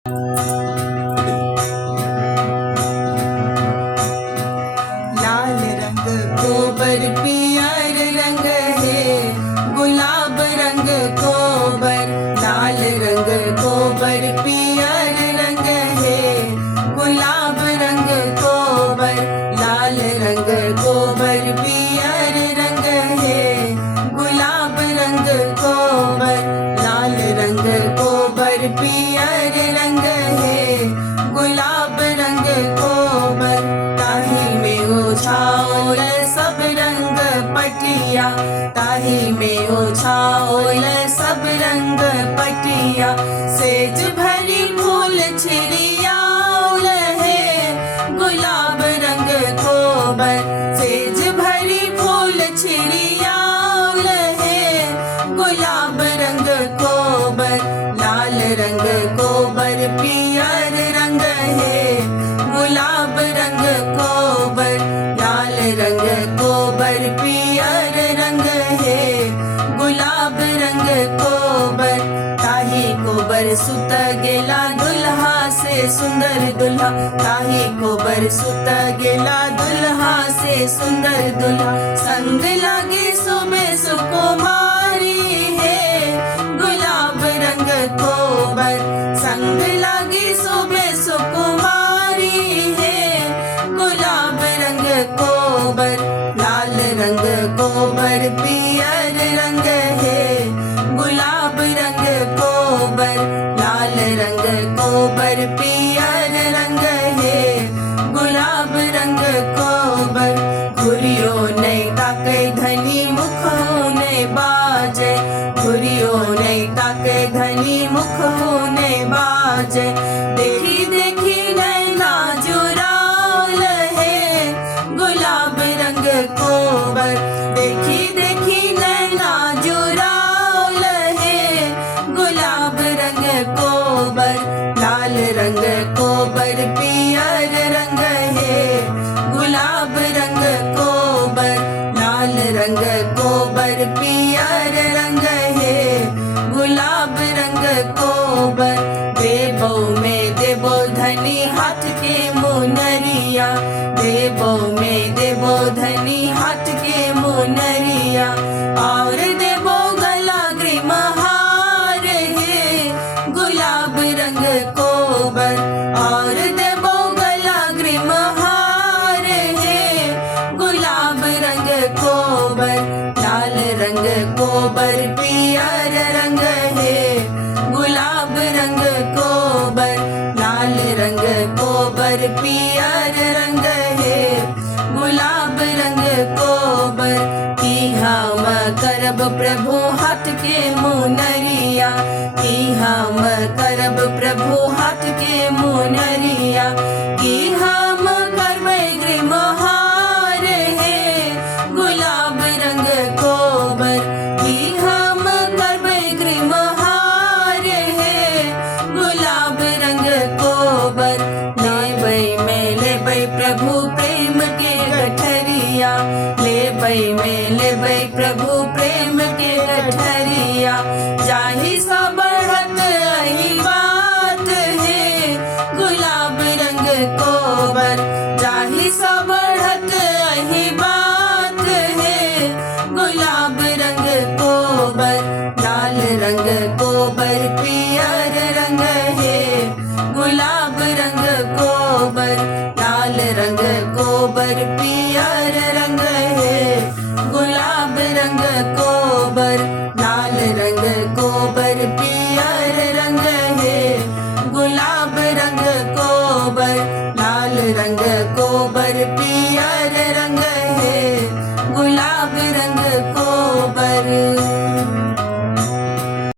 लाल रंग कोबर पियर रंग है, गुलाब रंग कोबर। लाल रंग कोबर पियर रंग है, गुलाब रंग कोबर। लाल रंग कोबर पियर रंग है, गुलाब रंग कोबर। लाल रंग कोबर पियर रंग है, गुलाब रंग कोबर। ताही में ओछाओल सब रंग पटिया, ताही में ओछाओल सब रंग पटिया। सेज भरी फूल छिड़ियाओल है, गुलाब रंग कोबर। सेज भरी फूल छिड़ियाओल है, गुलाब रंग कोबर। लाल रंग कोबर पियर रंग है, गुलाब रंग कोबर। लाल रंग कोबर पियर रंग है, गुलाब रंग कोबर। ताही कोबर सुत गेला दुल्हा से सुंदर दुल्हा, ताही कोबर सुत गेला दुल्हा से सुंदर दुल्हा। संग लागे सुबह सुकुमारी है, गुलाब रंग कोबर। संग लागे सुबह सुकुमारी है, गुलाब रंग कोबर। लाल रंग कोबर पियर रंग है, गुलाब रंग कोबर। लाल रंग कोबर पियर रंग है, गुलाब रंग कोबर। घुरियो नहीं ताके धनी मुख होने बाजे, घुरियो नहीं ताके धनी मुख होने बाजे। देखी देखी नैना जुराल है, गुलाब रंग कोबर। देखी देखी नैना जुराल है, गुलाब रंग कोबर। लाल रंग कोबर पियर रंग है, गुलाब रंग कोबर। लाल रंग कोबर पियर रंग है, गुलाब रंग कोबर। देवो में देवो धनी हाथ के मुनरिया, देवो में देवो धनी हाथ के मुनरिया। और देवो गला ग्रीमहार है, गुलाब रंग कोबर। और देवो गला ग्रीमहार है, गुलाब रंग कोबर। लाल रंग कोबर पियर रंग है, गुलाब रंग कोबर। लाल रंग कोबर पियर रंग है, गुलाब रंग कोबर। की हम करब प्रभु हाथ के मुनरिया, की हम करब प्रभु हाथ के मुनरिया। की हम करबै ग्रीमहार है, गुलाब रंग कोबर। की हम करबै ग्रीमहार है, गुलाब रंग कोबर। लेबै में लेबै प्रभु प्रेम के गठरिया, लेबै में लेबै प्रभु प्रेम के गठरिया। जाहि सा बढ़त अहि बात है, गुलाब रंग कोबर। जाहि सा बढ़त अहि बात है, गुलाब रंग कोबर। लाल रंग कोबर पियर रंग है, गुलाब रंग कोबर। लाल रंग कोबर पियर रंग है, गुलाब रंग कोबर। लाल रंग कोबर पियर रंग है, गुलाब रंग कोबर। लाल रंग को